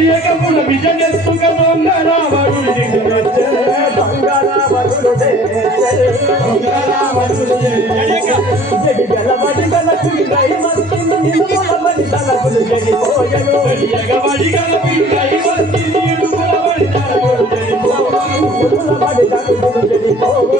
తెలియకమున విజయస్తుగమన్నారావరుడు జగలబడి గలపు రై మస్తిని నిలువబడి తలపులు జగిపోయను జగబడి గలపి రై మస్తిని నిలువబడి తలపులు జగిపోయను నిలువబడి తలపులు జగిపోయను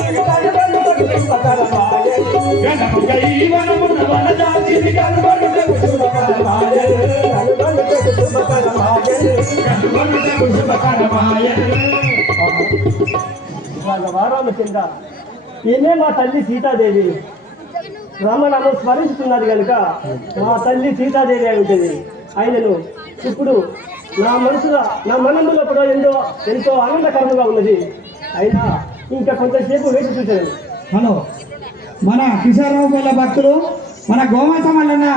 ఉల్లాసం ఇటుడాయనుగా. ఈయనే మా తల్లి సీతాదేవి. రమణను స్మరిస్తున్నది కనుక మా తల్లి సీతాదేవి అయి ఉంటుంది. ఆయనను ఇప్పుడు నా మనసులో నా మనములో కూడా ఎంతో ఎంతో ఆనందకరంగా ఉన్నది. అయినా ఇంకా కొంతసేపు వేచి చూశాను హలో మన కిషోర్ రావు భక్తులు మన గోమాత మల్లన్న.